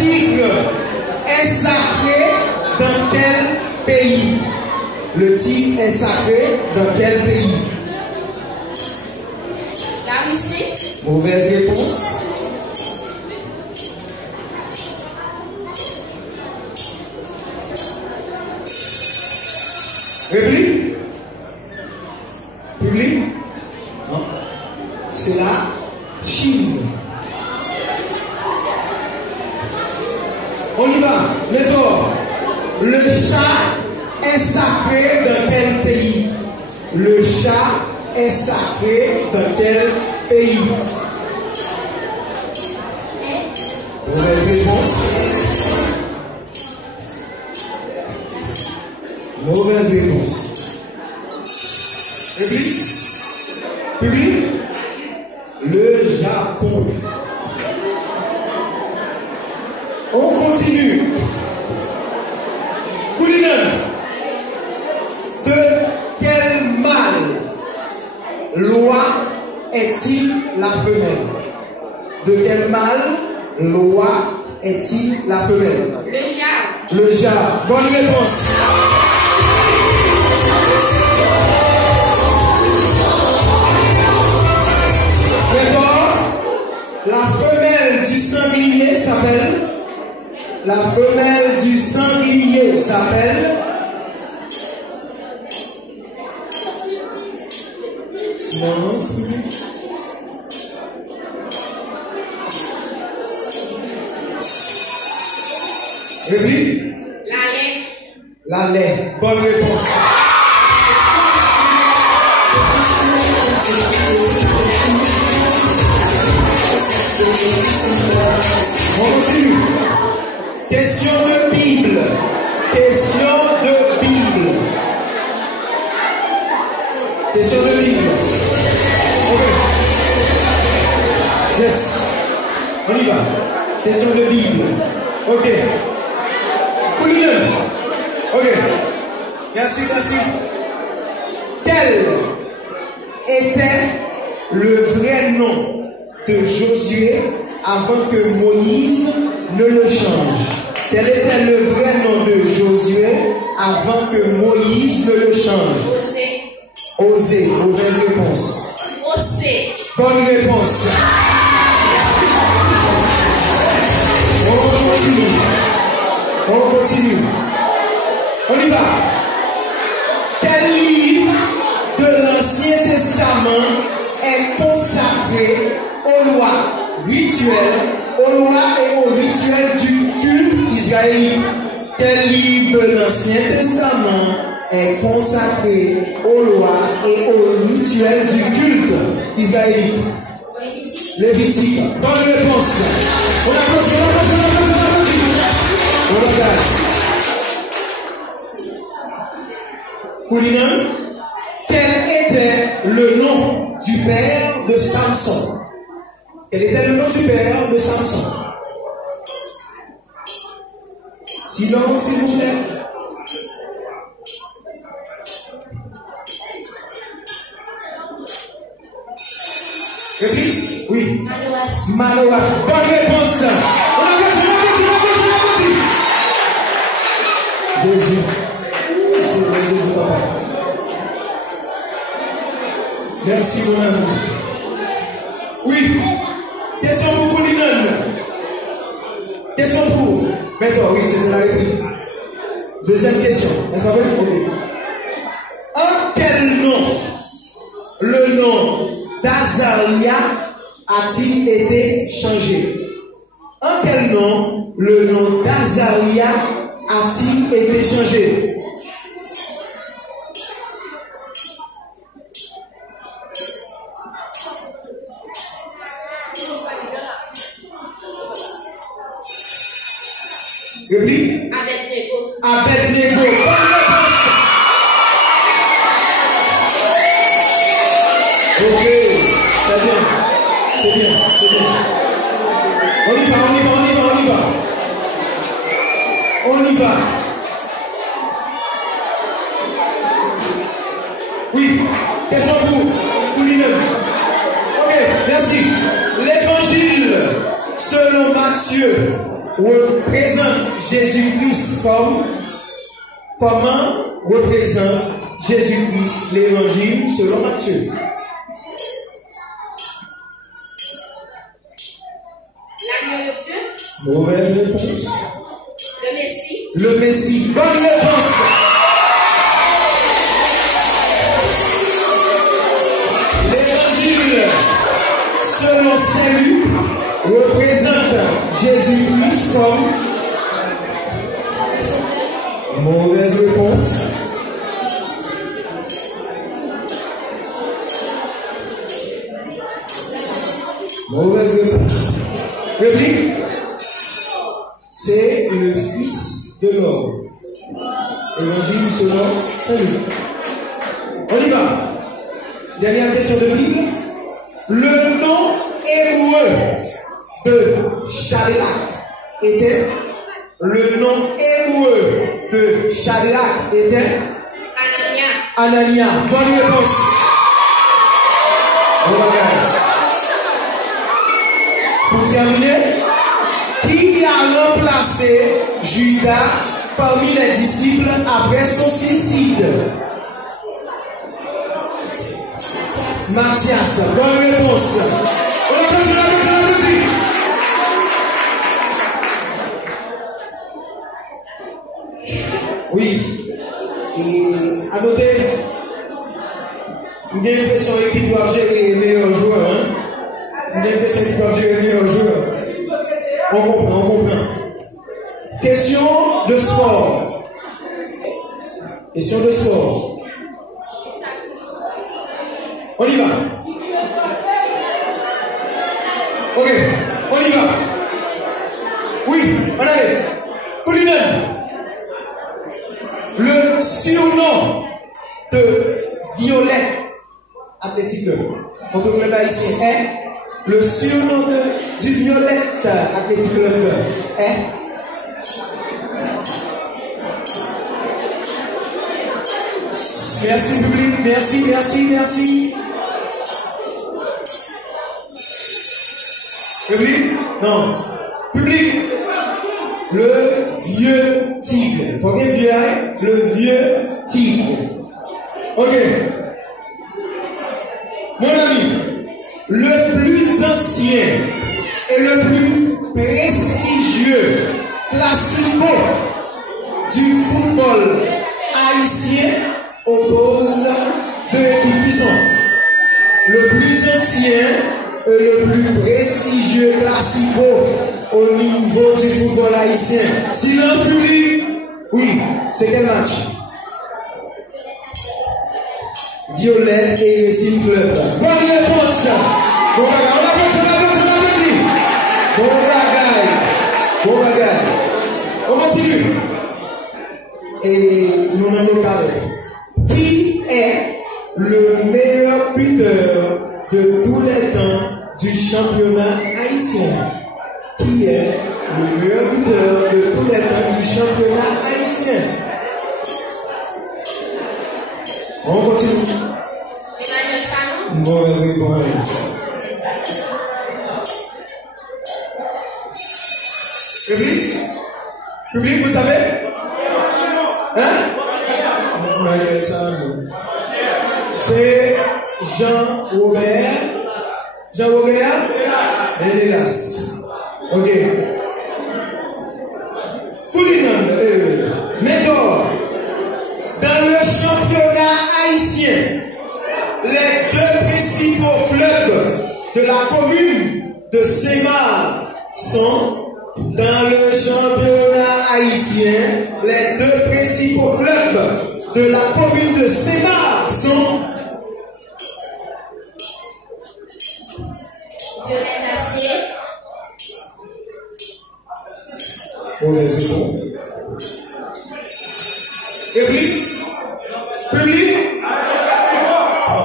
tigre est sacré dans quel pays? Le tigre est sacré dans quel pays? La Russie. Mauvaise réponse. Réplique? Public? Non. C'est la Chine. On y va. Le chat est sacré dans quel pays? Le chat est sacré dans quel pays? Mauvaise réponse. Mauvaise réponse. Public? Public? Le Japon. On continue. Koulinan, de quel mâle loi est-il la femelle? De quel mâle loi est-il la femelle? Le jar. Le jar. Bonne réponse. D'accord. La femelle du sanglier s'appelle? La femelle du sanglier s'appelle? Silence, public. Réplique? La lait. La lait. Bonne réponse. On continue. Question de Bible. Question de Bible. Question de Bible. Ok. Yes. On y va. Question de Bible. Ok. Koulinan. Ok. Merci, merci. Quel était le vrai nom de Josué avant que Moïse ne le change? Quel était le vrai nom de Josué avant que Moïse ne le change? Osée. Osée. Mauvaise réponse. Osée. Bonne réponse. On continue. On continue. On y va. Quel livre de l'Ancien Testament est consacré aux lois rituelles, aux lois et aux rituels du culte israélite? Quel livre de l'Ancien Testament est consacré aux lois et aux rituels du culte israélite? Lévitique. Bonne réponse. On applaudit, on applaudit, on applaudit, on applaudit. On regarde. Koulinan, quel était le nom du père de Samson? Quel était le nom du père de Samson? Silence, s'il vous plaît. Réplique? Oui. Manoach. Bonne réponse. On applaudit, on applaudit, on applaudit, on applaudit. Jésus. Jésus, papa. Merci, mon amour. Oui. Question pour Koulinan. Question pour. Maintenant, oui, c'était la réplique. Deuxième question. Est-ce pas vrai? Ok. En quel nom le nom d'Azaria a-t-il été changé? En quel nom le nom d'Azaria a-t-il été changé? Réplique? Abednego. Abednego. Bonne réponse. Ok, c'est bien. C'est bien, c'est bien. On y va, on y va, on y va, on y va. On y va. Oui, question pour Koulinan. Ok, merci. L'évangile selon Matthieu. représente Jésus-Christ comment représente Jésus-Christ l'évangile selon Matthieu? L'agneau de Dieu. Mauvaise réponse. Le Messie. Le Messie. Bonne réponse. L'évangile selon Saint Luc représente Jésus-Christ comme mauvaise réponse. Mauvaise réponse. Réplique. C'est le Fils de l'homme. Évangile selon Saint Luc. On y va. Dernière question de Bible. Le nom hébreu de Shadrach était. Le nom hébreu de Shadrach était. Anania. Bonne réponse. Pour terminer, qui a remplacé Judas parmi les disciples après son suicide? Matthias. Bonne réponse. On applaudit la musique. Oui. Et à noter, il y a une question qui doit gérer les meilleurs joueurs. Il y a une question qui doit gérer les meilleurs joueurs. On comprend. Question de sport. Question de sport. On y va. Ok, on y va. Oui, on allait. Pauline, le surnom de Violette Athletic Club, contre le haïtien, est le surnom du Violette Athletic Club est. Merci public, merci. Public? Non. Public. Le vieux tigre. Faut bien vieux, hein? Le vieux tigre. Ok. Mon ami, le plus ancien et le plus prestigieux classico du football haïtien oppose deux équipes qui sont le plus ancien et le plus prestigieux classico au niveau du football haïtien. Silence public. Oui, c'est quel match? Violette et Racing Club. Bonne réponse. Bon bagage. Bon bagage. On continue. Et nous n'avons pas qui est le meilleur buteur de tous les temps du championnat haïtien? Qui est le meilleur buteur de tous les temps du championnat haïtien? On continue. Emmanuel Sanon. Mauvaise réponse. Public, vous savez? Hein? Emmanuel Sanon. C'est Jean-Robert. Hélas. Ok. Méthode. Dans le championnat haïtien, les deux principaux clubs de la commune de Saint-Marc sont dans le championnat haïtien, les deux principaux clubs de la commune de Saint-Marc sont mauvaise réponse. Et puis, public,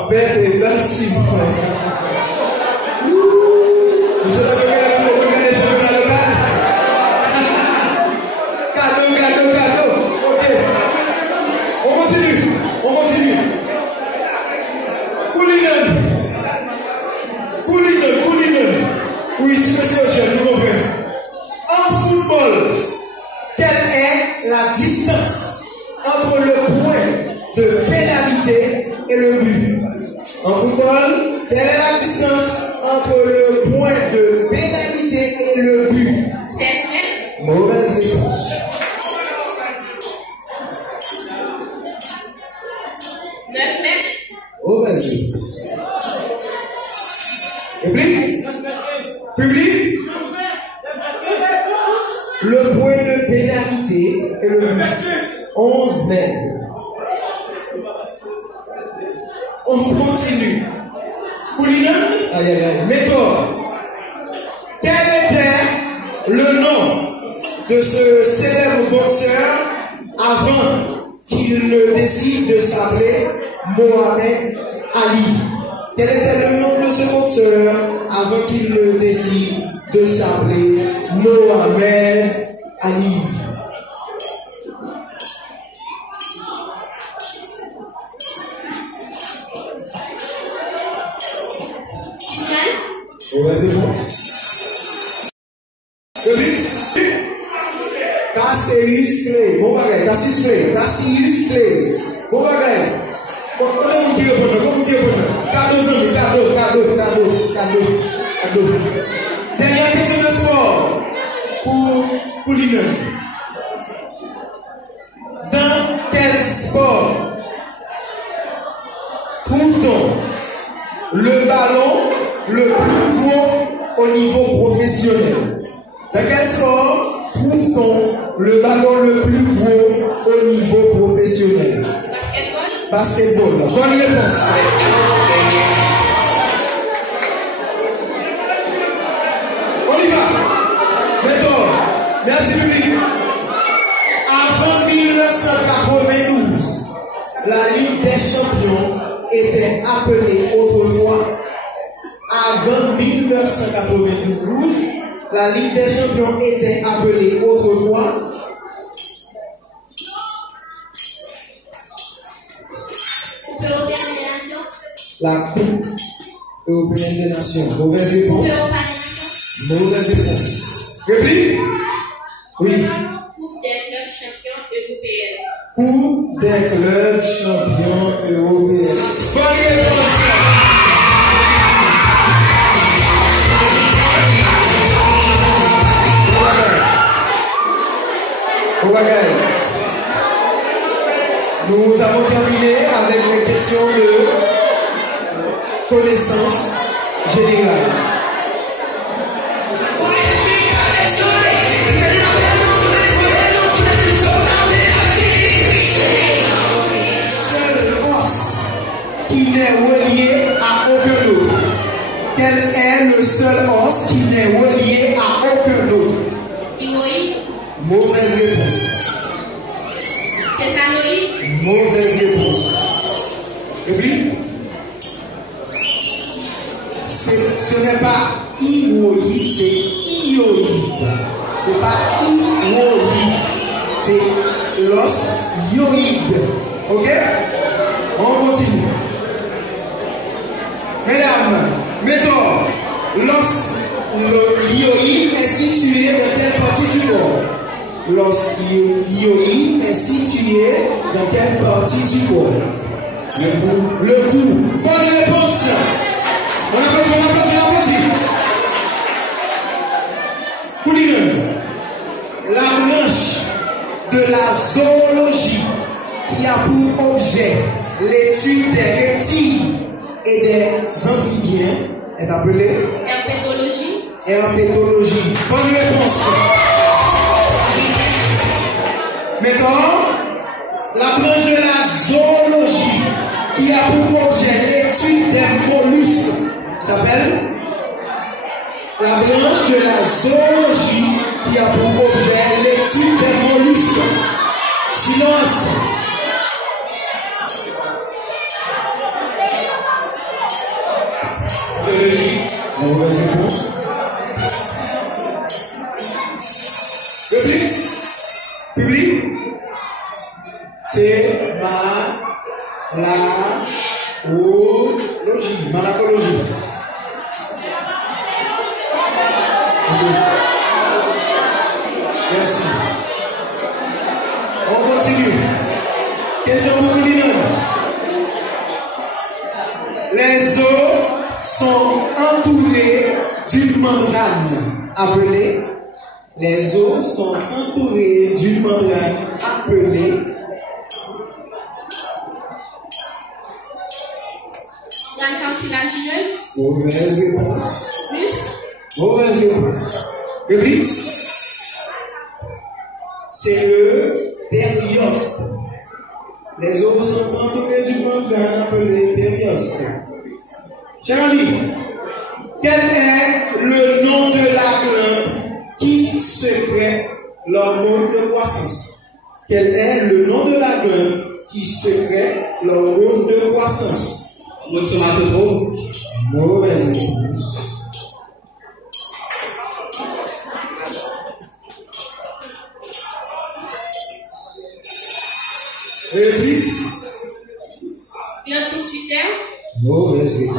bête et bête, s'il vous plaît. Monsieur le président, vous regardez le championnat local. Cadeau. Ok. On continue. Coulinen. Oui, si monsieur Ochen, nous comprenons. En football, football, quelle est la distance entre le point de pénalité et le but? En football, quelle est la distance entre le point de pénalité et le but? 16 mètres. Mauvaise réponse. 9 mètres. Mauvaise réponse. Public? Public? Le point de pénalité est le but. 11 mètres. On continue. Koulinan? Aïe aïe aïe. Méthode. Quel était le nom de ce célèbre boxeur avant qu'il ne décide de s'appeler Mohamed Ali? Quel était le nom de ce boxeur avant qu'il ne décide de s'appeler Mohamed Ali? Vas-y, bon. Cassius Clay. Bon bagay. Cassius Clay. Cassius Clay. Bon bagay. Comment vous dites pour nous? Comment vous dites pour nous? Cadeau. Dernière question de sport pour Koulinan. Dans quel sport trouve-t-on le ballon le plus gros au niveau professionnel? Dans quel sport trouve-t-on le ballon le plus gros au niveau professionnel? Basketball. Bonne réponse. On y va. Maintenant, merci public. Avant 1992, la Ligue des Champions était appelée autrefois. Avant 1992, la Ligue des Champions était appelée autrefois. Coupe européenne des nations. La Coupe européenne des nations. Mauvaise réponse. Mauvaise réponse. Réplique? Oui. Coupe des clubs champions européens. Coupe des clubs champions européens. Bonne réponse. Nous avons terminé avec les questions de connaissance générale. Seul os qui n'est relié à aucun autre. Quel est le seul os qui n'est relié à aucun autre? Mauvaise réponse. Mauvaise réponse. Et puis, ce n'est pas hyoïde, c'est hyoïde. C'est pas hyoïde, c'est l'os hyoïde. Ok? On continue. Mesdames, mettons, l'os hyoïde est situé dans quelle partie du corps? L'os hyoïde est situé dans quelle partie du corps? Le cou. Bonne réponse. On applaudit. Koulinan, la branche de la zoologie qui a pour objet l'étude des reptiles et des amphibiens est appelée Herpétologie. Herpétologie. Bonne réponse. Maintenant, la branche de la zoologie qui a pour objet l'étude des mollusques s'appelle la branche de la zoologie qui a pour objet l'étude des mollusques. Silence. Biologie. Mauvaise réponse. Public. C'est malacologie. Merci. On continue. Question pour Lina. Les os sont entourés d'une membrane appelée. Les os sont entourés d'une membrane appelée. Organe cartilagineuse. Mauvaise réponse. Muscle. Mauvaise réponse. Réplique. C'est le périoste. Les os sont entourés d'une membrane appelée périoste. Cher ami, quel est le nom de la glande qui secrète l'hormone de croissance? Quel est le nom de la glande qui secrète l'hormone de croissance? Mauvaise réponse. Réplique. Glande pituitaire. Mauvaise réponse.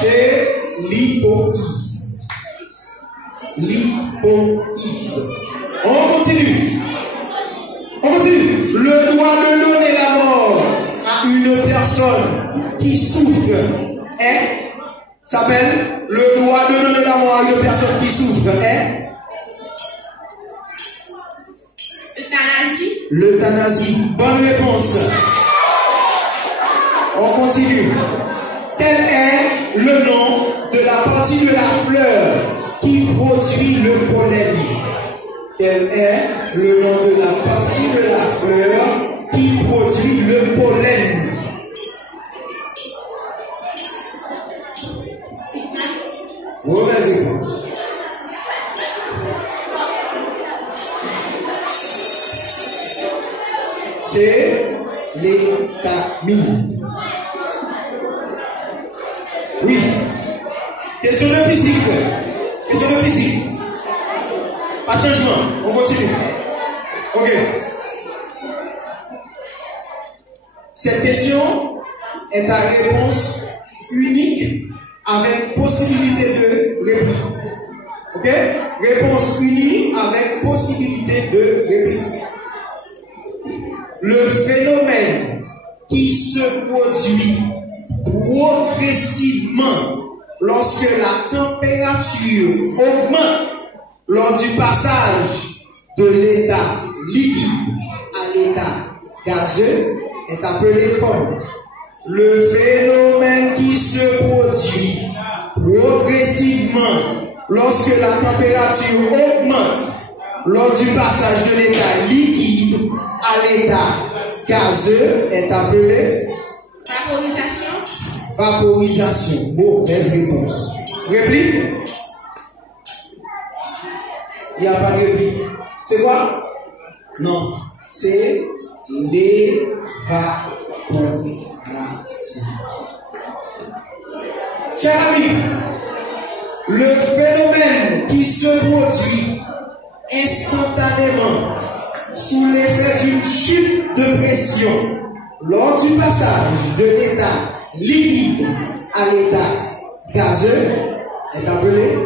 C'est l'hypophyse. L'hypophyse. On continue. On continue. Le droit de donner la mort à une personne qui souffre s'appelle le droit de donner la mort à une personne qui souffre Euthanasie. L'euthanasie. Bonne réponse. On continue. Quel est le nom de la partie de la fleur qui produit le pollen? Quel est le nom de la partie de la fleur qui produit le pollen? Mauvaise réponse. C'est l'étamine. Oui. Question de physique. Question de physique. Pas de changement. On continue. Ok. Cette question est à réponse unique avec possibilité de réplique. Ok? Réponse unique avec possibilité de réplique. Le phénomène qui se produit progressivement lorsque la température augmente lors du passage de l'état liquide à l'état gazeux est appelé comme le phénomène qui se produit progressivement lorsque la température augmente lors du passage de l'état liquide à l'état gazeux est appelé Vaporisation. Vaporisation. Mauvaise réponse. Réplique? Il n'y a pas de réplique. C'est quoi? Non. C'est l'évaporation. Chers amis, le phénomène qui se produit instantanément sous l'effet d'une chute de pression lors du passage de l'état liquide à l'état gazeux est appelé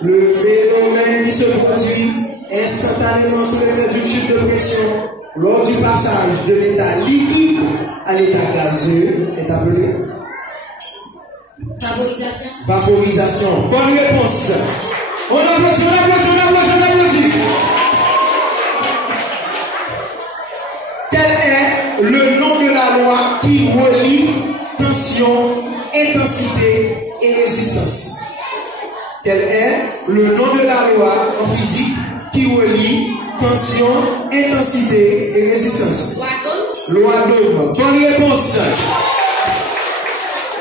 le phénomène qui se produit instantanément sous l'effet d'une chute de pression lors du passage de l'état liquide à l'état gazeux est appelé Vaporisation. Vaporisation. Bonne réponse. On applaudit, on applaudit, on applaudit, on applaudit. Quel est le nom de la loi qui relie tension, intensité et résistance? Quel est le nom de la loi en physique qui relie tension, intensité et résistance? Loi d'Ohm. Bonne réponse.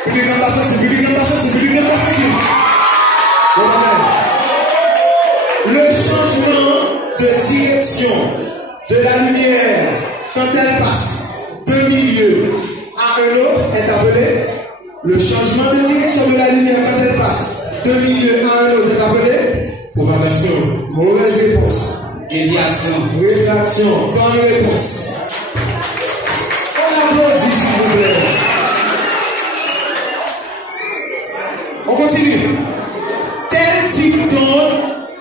Public n'a pas senti, public n'a pas senti, public n'a pas senti. Le changement de direction de la lumière quand elle passe d'un milieu à un autre est appelé. Le changement de direction de la lumière quand elle passe d'un milieu à un autre est appelé propagation. Mauvaise réponse. Déviation. Réfraction. Bonne réponse. On applaudit s'il vous plaît. On continue. Tel type d'onde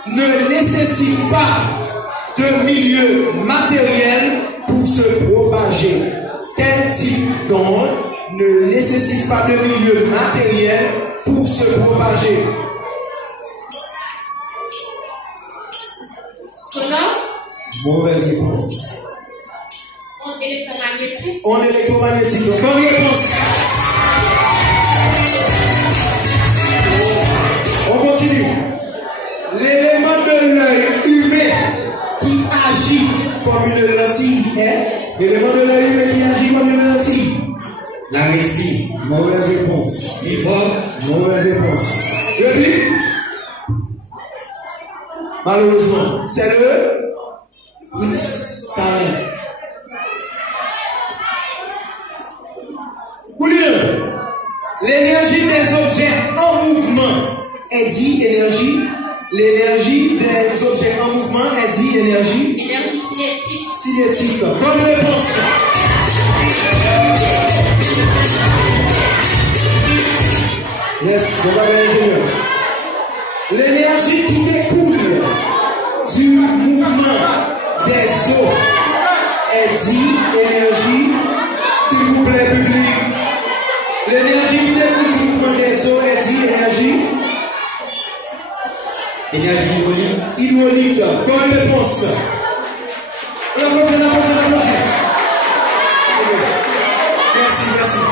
ne nécessite nécessite pas de milieu matériel pour se propager. Tel type d'onde ne nécessite pas de milieu matériel pour se propager. Sonore. Mauvaise réponse. Onde électromagnétique. Onde électromagnétique. Bonne réponse. On continue. L'élément de l'œil humain qui agit comme une lentille est l'élément de l'œil humain qui agit comme une lentille. La rétine. Mauvaise réponse. L'ivoire. Mauvaise réponse. Réplique. Malheureusement, c'est le carré. L'énergie des objets en mouvement est dit énergie. L'énergie des objets en mouvement est dit énergie. Énergie cinétique. Cinétique. Bonne réponse. Yes, on va l'ingénieur. L'énergie qui découle du mouvement des eaux est dit énergie. S'il vous plaît, public. L'énergie qui découle du mouvement des eaux est dit énergie. Énergie hydraulique. Hydraulique. Bonne réponse. On applaudit. Merci. Merci.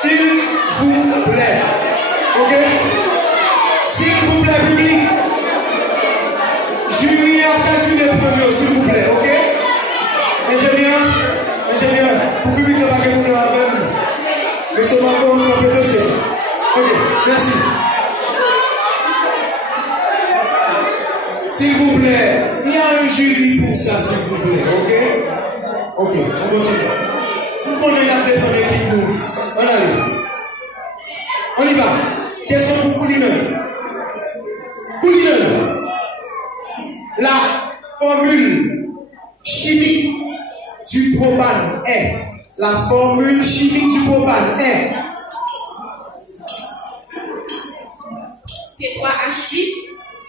S'il vous plaît. Ok? S'il vous plaît, public. Jury a calculé le premier, s'il vous plaît. Ok? Ingénieur, pour public ne va pas vous la peine. Mais c'est encore un peu de dossier. Ok, merci. S'il vous plaît, il y a un jury pour ça, s'il vous plaît. Ok? Ok, on continue. Vous connaissez la défense d'équipe, nous. On arrive. On y va. Question pour Koulineur. La formule chimique du propane est. La formule chimique du propane est. C3H8.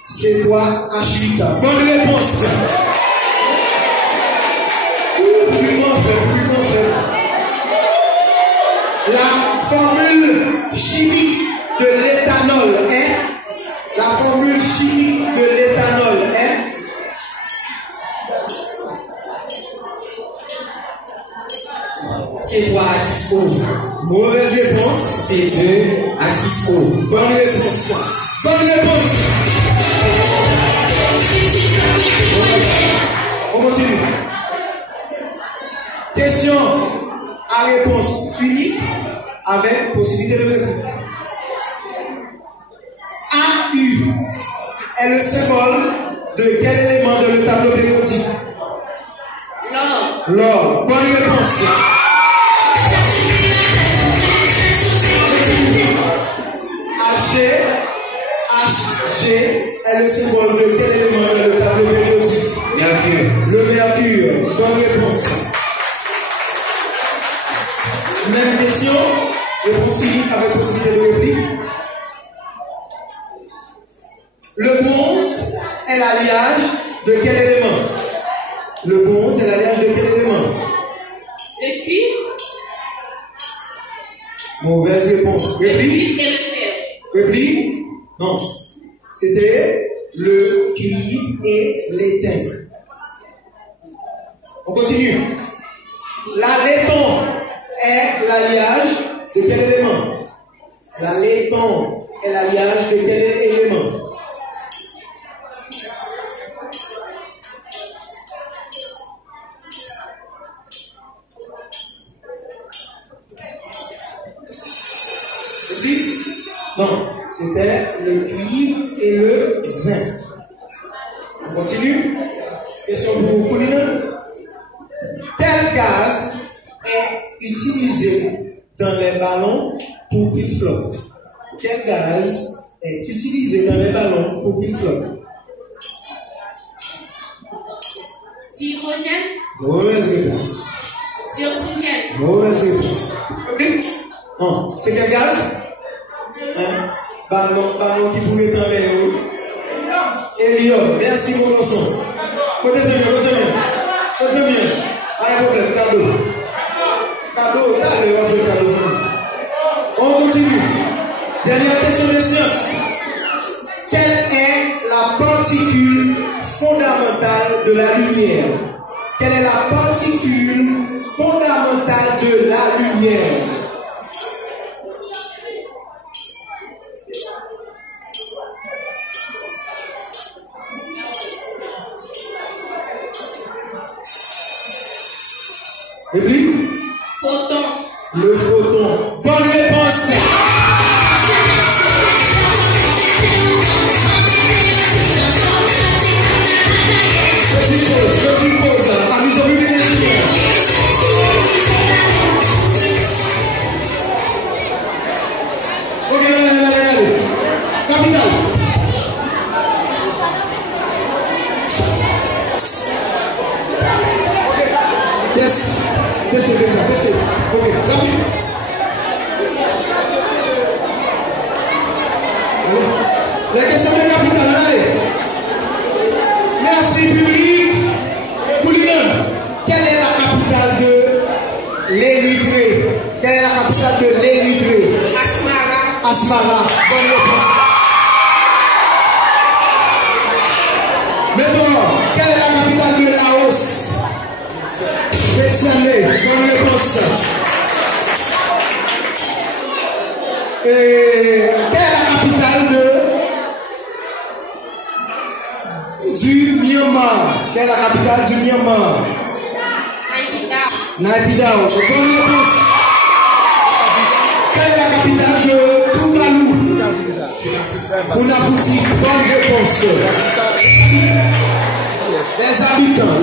C3H8. Bonne réponse. Plus grand fait. La formule chimique de l'éthanol est. La formule chimique de l'éthanol est. C3H6O. Mauvaise réponse. C2H6O. Bonne réponse. On continue. Question à réponse unique avec possibilité de réponse. AU est le symbole de quel élément de le tableau périodique? L'or. Bonne réponse. Hg est le symbole de quel élément de le tableau périodique? Mercure. Le mercure. Bonne réponse. Même question. Réponse unique avec possibilité de réplique. Le bronze est l'alliage de quel élément? Le bronze est l'alliage de quel élément? Le cuivre. Mauvaise réponse. Le Réplique. cuivre et le fer. Réplique. Non. C'était le cuivre et l'étain. On continue. La laiton est l'alliage de quel élément? La laiton est l'alliage de quel élément? Non, c'était le cuivre et le zinc. On continue. Question pour Paulina. Tel gaz est utilisé dans les ballons pour qu'ils flottent. Quel gaz est utilisé dans les ballons pour qu'il flotte? D'hydrogène. Mauvaise réponse. D'oxygène. Mauvaise réponse. Ok? Non. C'est quel gaz? Hein? Ballon qui pourrait être en l'air. Hélium. Merci mon garçon. Continuez. Pas de problème. Cadeau. Allez, on fait cadeau. On continue. Dernière question de science. Quelle est la particule fondamentale de la lumière? Quelle est la particule fondamentale de la lumière? Et puis? Photon. Le photon. Bonne réponse. Petite pause. Amusons-nous bien. Ok, allez. Capital. Yes. Testez. Ok, rapide. La question de capitale, allez. Merci, public. Koulian, quelle est la capitale de l'Érythrée? Quelle est la capitale de l'Érythrée? Asmara. Bonne réponse. Maintenant, quelle est la capitale de Laos? Vientiane. Bonne réponse. Et quelle est la capitale du Myanmar? Quelle est la capitale du Myanmar? Naypyidaw. Bonne réponse. Quelle est la capitale de Tuvalu? Funafuti. Bonne réponse. Les habitants.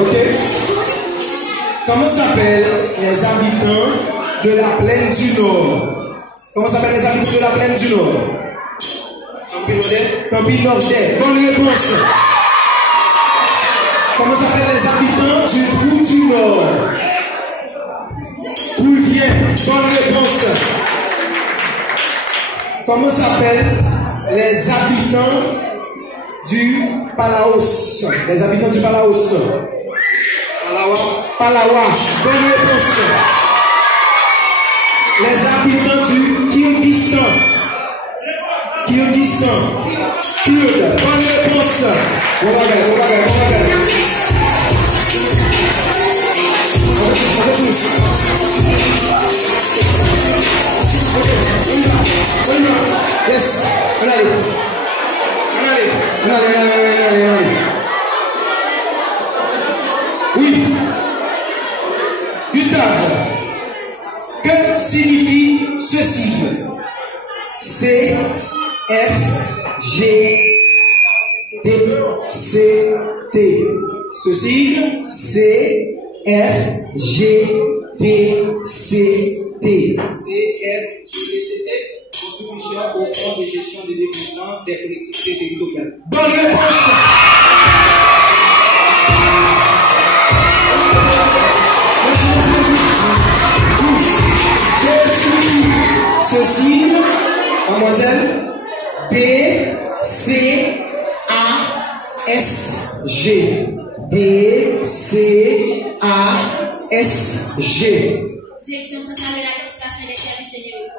Ok. Comment s'appellent les habitants de la plaine du Nord? Comment s'appellent les habitants de la plaine du Nord? Campinordais. Bonne réponse. Comment s'appellent les habitants du Trou du Nord? Trouvien. Bonne réponse. Comment s'appellent les habitants du Palaos? Les habitants du Palaos. Palawa. Bonne réponse. Les habitants du Kyrgyzstan. Kurde. Bonne réponse. On va Yes. On allez. Oui. Gustave, que signifie ce sigle? C, F, G, T, C, T. Ce sigle, C, F, G, T, C, T. CFGTCT, contribution au fonds de gestion de développement des collectivités territoriales. Bonne réponse. Ce signe, mademoiselle, D, C, A, S, G. D, C, A, S, G. Direction centrale de la consultation des services généraux.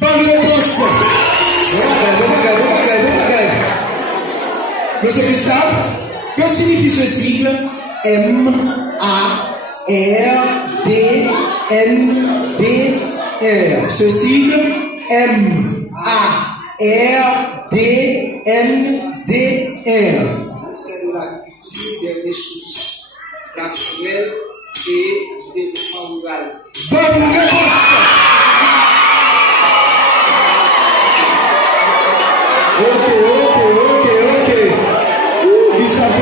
Bonne réponse. Monsieur Gustave, que signifie ce sigle? M-A-R-D-N-D-R. Ce sigle, M-A-R-D-N-D-R. Ministère de l'Agriculture, des Ressources naturelles et du développement rural. Bonne réponse. Ok. Gustave,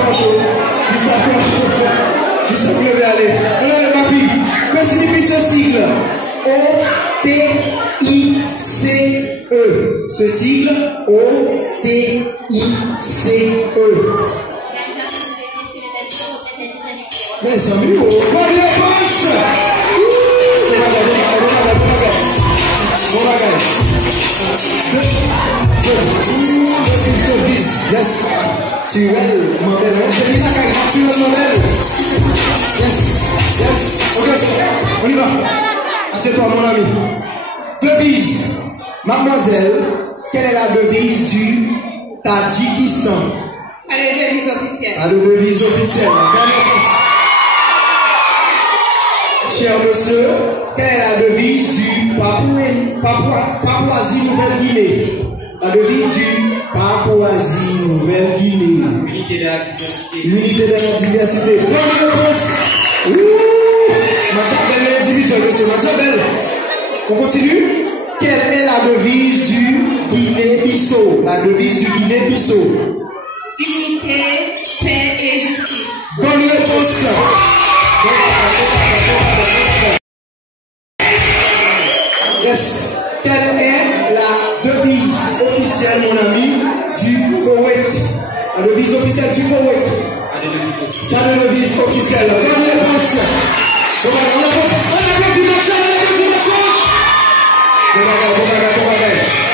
tu vas aller. Allez, ma fille. sigle O-T-I-C-E. Ce sigle O-T-I-C-E. Mais c'est mieux. Bonne réponse. Bon bagage. Yes. Tu es mon bel. Tu es mon bel. Yes. Yes. Ok. On y va. Assieds-toi, mon ami. Devise. Mademoiselle, quelle est la devise du Tadjikistan? La devise officielle. La devise officielle. Cher monsieur, quelle est la devise du Papouasie-Nouvelle-Guinée? La devise du Papouasie-Nouvelle-Guinée. Unité de la diversité. L'unité de la diversité. Bonne réponse. Machabelle individuel, monsieur Machabelle. On continue. Quelle est la devise du Guinée-Bissau? La devise du Guinée-Bissau. Unité, paix et justice. Bonne réponse. Yes. Quelle est la devise officielle, mon ami, du Koweït? La devise officielle du Koweït. Pas de devise officielle. Bonne réponse. On applaudit Machabelle. Bon bagage.